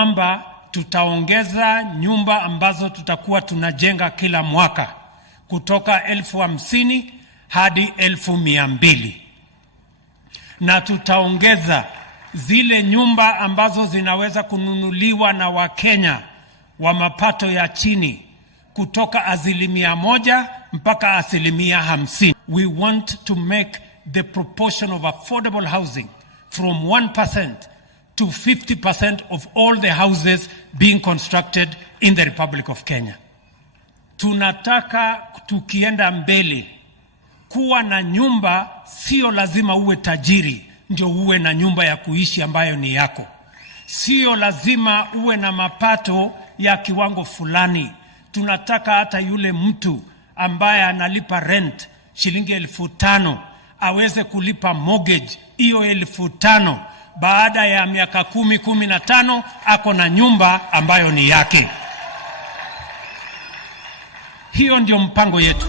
kwamba tutaongeza nyumba ambazo tutakuwa tunajenga kila mwaka kutoka 50,000 hadi 200,000, na tutaongeza zile nyumba ambazo zinaweza kununuliwa na Wakenya wa mapato ya chini kutoka 1% mpaka 50%. We want to make the proportion of affordable housing from 1% to 50% of all the houses being constructed in the Republic of Kenya. Tunataka tukienda mbele kuwa na nyumba, sio lazima uwe tajiri ndio uwe na nyumba ya kuishi ambayo ni yako. Sio lazima uwe na mapato ya kiwango fulani. Tunataka hata yule mtu ambaye analipa rent shilingi 5,000 aweze kulipa mortgage hiyo 5,000. Baada ya miaka 10-15 ako na nyumba ambayo ni yake. Hiyo ndio mpango yetu.